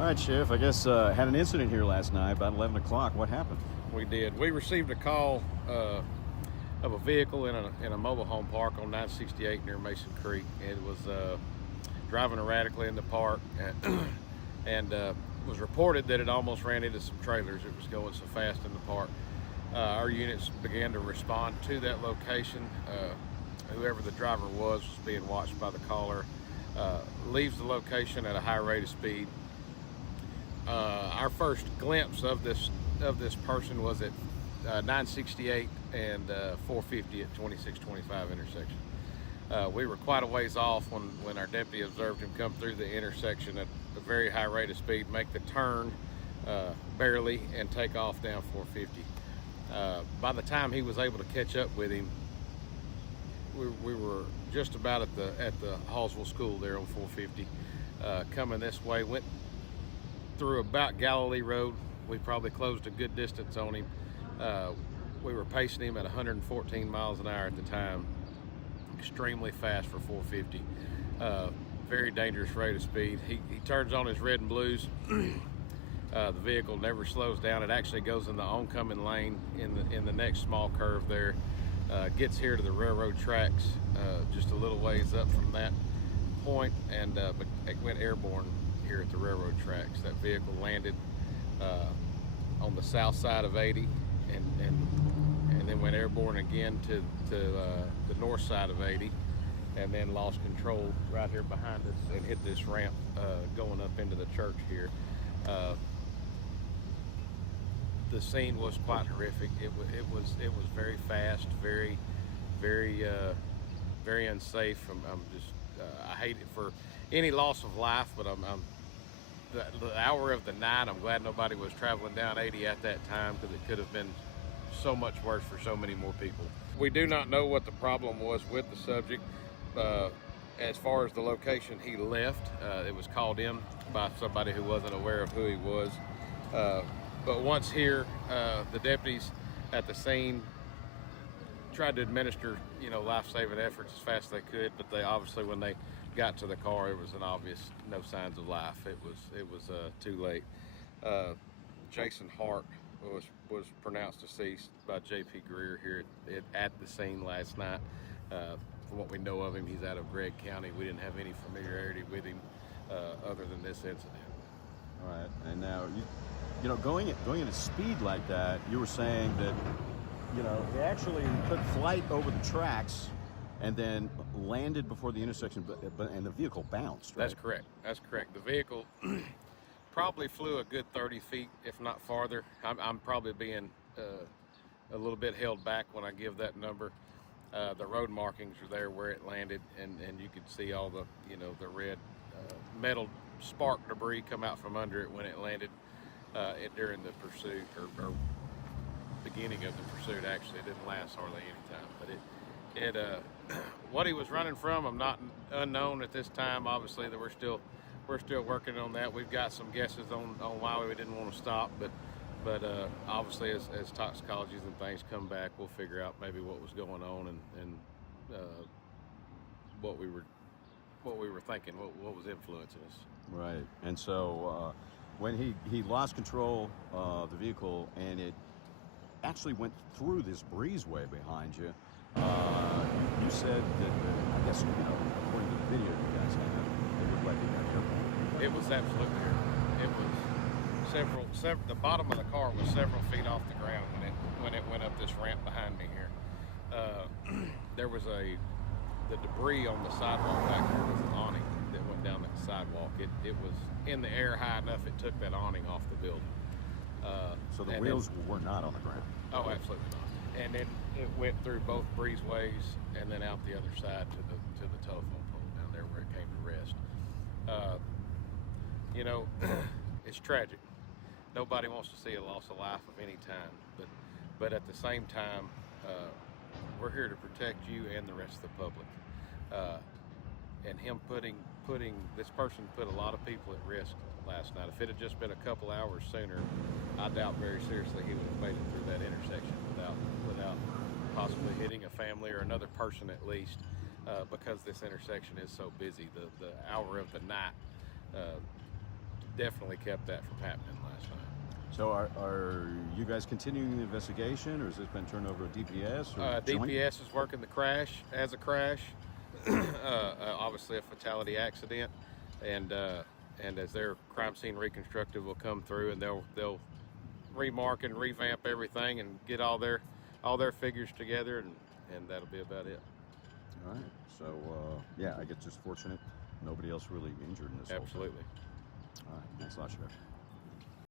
All right, Sheriff, I guess had an incident here last night about 11 o'clock. What happened? We did. We received a call of a vehicle in a mobile home park on 968 near Mason Creek. It was driving erratically in the park and was reported that it almost ran into some trailers. It was going so fast in the park. Our units began to respond to that location. Whoever the driver was being watched by the caller. Leaves the location at a high rate of speed. Our first glimpse of this person was at 968 and 450 at 2625 intersection. We were quite a ways off when our deputy observed him come through the intersection at a very high rate of speed, make the turn barely, and take off down 450. By the time he was able to catch up with him, we were just about at the Hallsville school there on 450. Coming this way, went through about Galilee Road. We probably closed a good distance on him. We were pacing him at 114 miles an hour at the time. Extremely fast for 450. Very dangerous rate of speed. He turns on his red and blues. The vehicle never slows down. It actually goes in the oncoming lane in the next small curve there. Gets here to the railroad tracks, just a little ways up from that point, and but it went airborne here at the railroad tracks. That vehicle landed on the south side of 80 and then went airborne again to the north side of 80, and then lost control right here behind us and hit this ramp going up into the church here. The scene was quite horrific. It was very fast, very unsafe. I'm just I hate it for any loss of life, but I'm the hour of the night. I'm glad nobody was traveling down 80 at that time, because it could have been so much worse for so many more people. We do not know what the problem was with the subject. As far as the location he left, it was called in by somebody who wasn't aware of who he was. But once here, the deputies at the scene tried to administer, life-saving efforts as fast as they could. But they obviously, when they got to the car, it was an obvious no signs of life. It was too late. Jason Hart was pronounced deceased by J.P. Greer here at the scene last night. From what we know of him, he's out of Gregg County. We didn't have any familiarity with him other than this incident. All right, and now going at speed like that, you were saying that he actually took flight over the tracks and then landed before the intersection, and the vehicle bounced. Right? That's correct. The vehicle probably flew a good 30 feet, if not farther. I'm probably being a little bit held back when I give that number. The road markings are there where it landed, and you could see all the the red metal spark debris come out from under it when it landed during the pursuit or beginning of the pursuit. Actually, it didn't last hardly any time, but it what he was running from, I'm not unknown at this time. Obviously, that we're still working on that. We've got some guesses on why we didn't want to stop, but obviously as toxicologies and things come back, we'll figure out maybe what was going on and what we were thinking, what was influencing us. Right. And so when he lost control of the vehicle and it actually went through this breezeway behind you, you said that, I guess, according to the video you guys had, it looked like it got airborne. It was absolutely airborne. It was several, the bottom of the car was several feet off the ground when it went up this ramp behind me here. There was the debris on the sidewalk back there was an awning that went down the sidewalk. It was in the air high enough it took that awning off the building. So the wheels were not on the ground? Oh, absolutely not. And then it went through both breezeways and then out the other side to the telephone pole down there where it came to rest. It's tragic. Nobody wants to see a loss of life of any time, but at the same time, we're here to protect you and the rest of the public. And him putting this person put a lot of people at risk last night. If it had just been a couple hours sooner, I doubt very seriously he would have made it through that intersection without possibly hitting a family or another person at least, because this intersection is so busy. The hour of the night definitely kept that from happening last night. So are you guys continuing the investigation, or has this been turned over to DPS or joint? DPS is working the crash as a crash, obviously a fatality accident, and as their crime scene reconstructive will come through, and they'll remark and revamp everything and get all their figures together, and that'll be about it. All right. So yeah, I guess just fortunate nobody else really injured in this. Absolutely. Whole thing. All right. Thanks a lot, Sheriff.